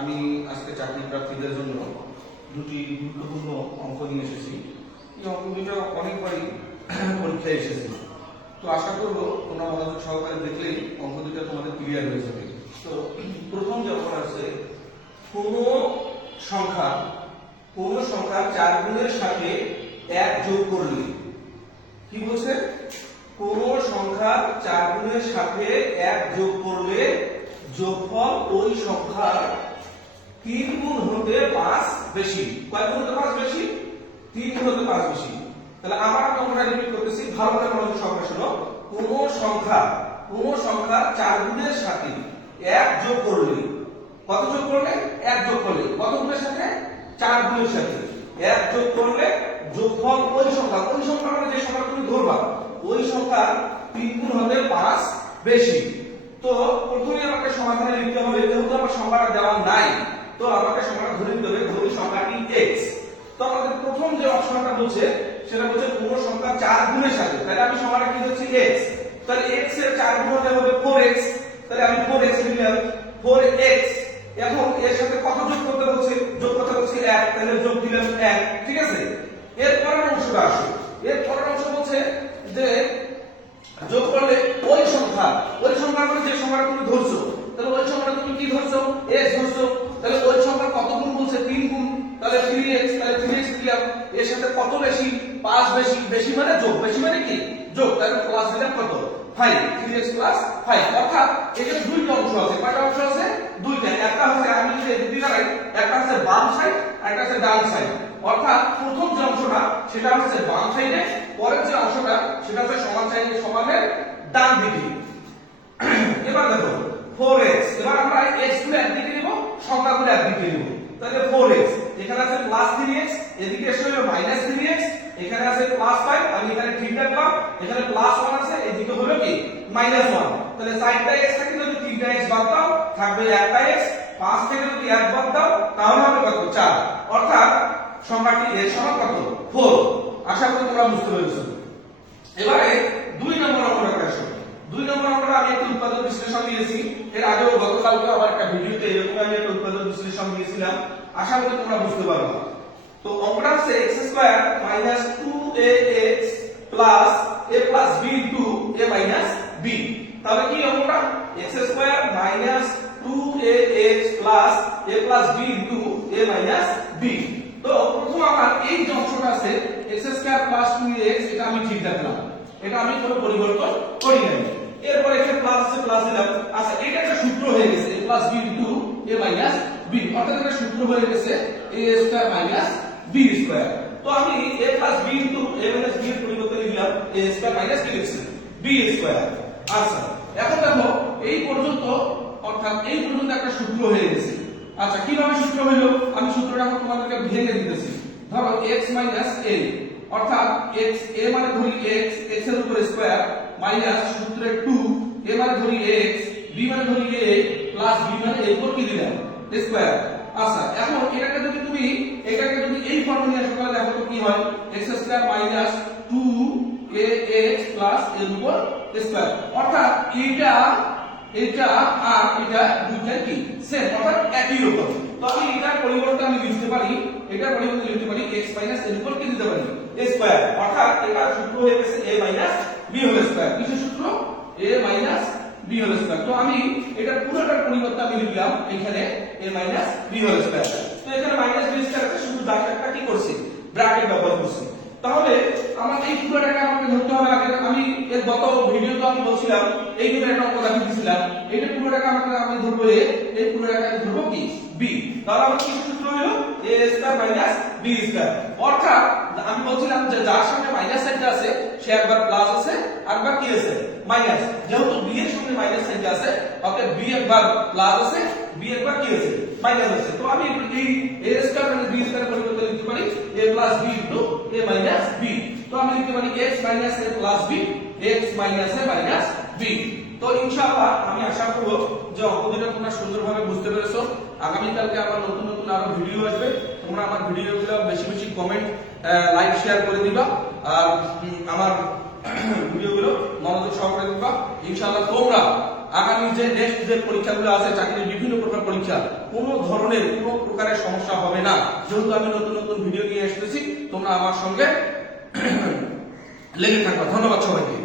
আমি আজকে চাকরি প্রার্থীদের জন্য দুটি গুরুত্বপূর্ণ অঙ্ক নিয়ে এসেছি। এই অঙ্ক দুটো অনেকবারই পরীক্ষায় এসেছে, তো আশা করব তোমরা মনোযোগ সহকারে দেখলেই অঙ্ক দুটো তোমাদের ক্লিয়ার হয়ে যাবে। তো প্রথম যে অঙ্কটা আছে, কোনো সংখ্যা 4 গুণের সাথে 1 যোগ করলে, কি বলছে? কোনো সংখ্যা 4 গুণের সাথে 1 যোগ করলে যোগফল ওই সংখ্যার 3 গুণ হতে 5 বেশি। কয় গুণ হতে 5 বেশি? 3 গুণ হতে 5 বেশি। তাহলে আবার আমরা রিপিট করতেছি, ভালো করে মনোযোগ সহকারে শোনো। কোনো সংখ্যা 4 গুণের সাথে 1 যোগ করলে, কত যোগ করলে? 1 যোগ করলে, কত গুণের সাথে? 4 গুণের সাথে 1 যোগ করলে যোগফল ওই সংখ্যা মানে যে সংখ্যা তুমি ধরবা ওই সংখ্যার 3 গুণ হতে 5 বেশি। তো প্রথমে আমাকে সমাধানে লিখতে হবে, যেহেতু আমার সংখ্যাটা দেওয়া নাই, তো আমাকে সংখ্যাটা ধরে নিতে হবে। ধরি সংখ্যাটি x। তো আমাদের প্রথম যে অপশনটা বলছে সেটা বলছে কোনো সংখ্যা 4 গুণের সাথে, তাহলে আমি সংখ্যাটা কি ধরছি? x। তাহলে x এর 4 গুণ হতে হবে 4x, তাহলে আমি 4x লিখলাম, 4x। এখন এর সাথে কত যোগ করতে বলছে? যোগ করতে বলছে 1, তাহলে যোগ দিলাম 1, ঠিক আছে। এর পরের অংশটা আসো। এর পরের অংশ বলছে যে যোগ করলে ওই সংখ্যা মানে যে সংখ্যাটা তুমি ধরছো, তাহলে ওই সংখ্যাটা তুমি কি ধরছো? x ধরছো। তাহলে ওই সংখ্যা কত গুণ বলছে? 3 গুণ, তাহলে 3x, তাহলে 3x দিলাম। এর সাথে কত বেশি? 5 বেশি। বেশি মানে যোগ, বেশি মানে কি? যোগ। তাহলে প্লাস দিলাম কত? 5, 3x প্লাস 5। অর্থাৎ এখানে দুইটা অংশ আছে। কয়টা অংশ আছে? দুইটা। একটা হচ্ছে আমি যদি এদিকে দাঁড়াই, একটা হচ্ছে বাম সাইড, একটা হচ্ছে ডান সাইড। অর্থাৎ প্রথম যে অংশটা সেটা হচ্ছে বাম সাইডে, পরের যে অংশটা সেটা হচ্ছে সমানের ডান দিকে। এবার দেখো 4x, এবার আমরা x গুলো একদিকে নিব, সংখ্যাগুলো একদিকে নিব। তাহলে 4x, এখানে আছে প্লাস 3x, এদিকে এসে হলো মাইনাস 3x, এখানে আছে প্লাস 5, আমি এখানে ঠিক রাখলাম, এখানে প্লাস 1 আছে, এদিকে হলো কি মাইনাস 1। তাহলে 4টা x থেকে যদি 3টা x বাদ দাও থাকবে একটা x, 5 থেকে যদি 1 বাদ দাও তাহলে হবে কত? 4। অর্থাৎ সংখ্যাটি এর সমান কত? 4। আশা করি তোমরা বুঝতে পেরেছো। এবারে 2 নম্বর অঙ্কটা আসো। 2 নম্বর অঙ্কটা আমি একটা উৎপাদক বিশ্লেষণ দিয়েছি। এর আগেও গতকালকে আবার একটা ভিডিওতে এরকম আমি একটা উৎপাদক বিশ্লেষণ দিয়েছিলাম। আশা করি তোমরা বুঝতে পারবে। তো অঙ্কটা হচ্ছে x² - 2ax a plus b into a minus b। তাহলে কি অঙ্কটা? x² - 2ax a plus b into a minus b। তো প্রথম আমার এই যে অংশটা আছে x² + 2ax, এটা আমি ঠিক রাখলাম, এটা আমি কোনো পরিবর্তন করি নাই। এরপর এখানে প্লাস আছে, প্লাস দিলাম। আচ্ছা, এটা একটা সূত্র হয়ে গেছে a plus b into a minus b। অর্থাৎ এটা সূত্র হয়ে গেছে a square minus b square। তো আমি a plus b into a minus b এর পরিবর্তে লিখলাম a square minus কি লিখছি? b square। আচ্ছা, এখন দেখো এই পর্যন্ত, অর্থাৎ এই পর্যন্ত একটা সূত্র হয়ে গেছে। আচ্ছা, কিভাবে সূত্র হলো? আমি সূত্রটা তোমাদেরকে ভেঙে দিতেছি। ধরো x minus a, অর্থাৎ x a মানে ধরি x, x এর উপর স্কয়ার মাইনাস সূত্রে 2 a মানে ধরি x, b মানে ধরি a প্লাস b মানে এর উপর কি দিলাম? স্কয়ার। আচ্ছা, এখন এটাকে যদি এই ফর্মে নিয়ে আসো তাহলে দেখো তো কি হয়? x² minus 2ax plus এর উপর স্কয়ার। অর্থাৎ এটা আর এটা দুইটা কি সেম, অর্থাৎ একই রকম। তো আমি এটার পরিবর্তে আমি লিখতে পারি, x minus এর উপর কি দিতে পারি? স্কয়ার। অর্থাৎ এটা সূত্র হয়ে গেছে a minus b whole square. কিসের সূত্র? a minus b whole square. তো আমি এটার পুরোটার পরিবর্তে আমি লিখলাম এখানে a minus b whole square. তো এখানে মাইনাস b স্কয়ার আছে, শুধু ব্র্যাকেটটা কি করছি? ব্র্যাকেট ব্যবহার করছি। তাহলে আমার এই পুরোটাকে আমাকে ধরতে হবে আগে। আমি এর গত ভিডিওতে আমি বলছিলাম এইগুলো একটা অঙ্ক দেখিয়ে দিয়েছিলাম, এইটা পুরোটাকে আমি ধরবো a, এই পুরোটাকে আমি ধরবো কি? b। তাহলে আমার কি সূত্র হলো? a square minus b square. অর্থাৎ আমি বলছিলাম যে যার সামনে মাইনাস সাইনটা আছে সে একবার প্লাস আছে, একবার কি আছে? মাইনাস। যেহেতু b এর সামনে মাইনাস সাইনটা আছে, অতএব b একবার প্লাস আছে, b একবার কি আছে? মাইনাস আছে। তো আমি এই a স্কয়ার মানে b স্কয়ার পরিবর্তে লিখতে পারি a plus b into a minus b। তো আমি লিখতে পারি x minus a plus b, x minus a minus b। তো ইনশাআল্লাহ আমি আশা করব যে অঙ্ক দুটো তোমরা সুন্দরভাবে বুঝতে পেরেছো। আগামী কালকে আবার নতুন আরো ভিডিও আসবে। তোমরা আমার ভিডিওগুলো বেশি বেশি কমেন্ট, লাইক, শেয়ার করে দিবা, আর আমার ভিডিওগুলো মনোযোগ সহকারে দেখবা। ইনশাআল্লাহ তোমরা আগামী যে নেক্সট যে পরীক্ষাগুলো আছে, চাকরির বিভিন্ন প্রকার পরীক্ষা, কোনো ধরনের কোনো প্রকারের সমস্যা হবে না। যেহেতু আমি নতুন নতুন ভিডিও নিয়ে এসেছি, তোমরা আমার সঙ্গে লেগে থাকবা। ধন্যবাদ সবাইকে।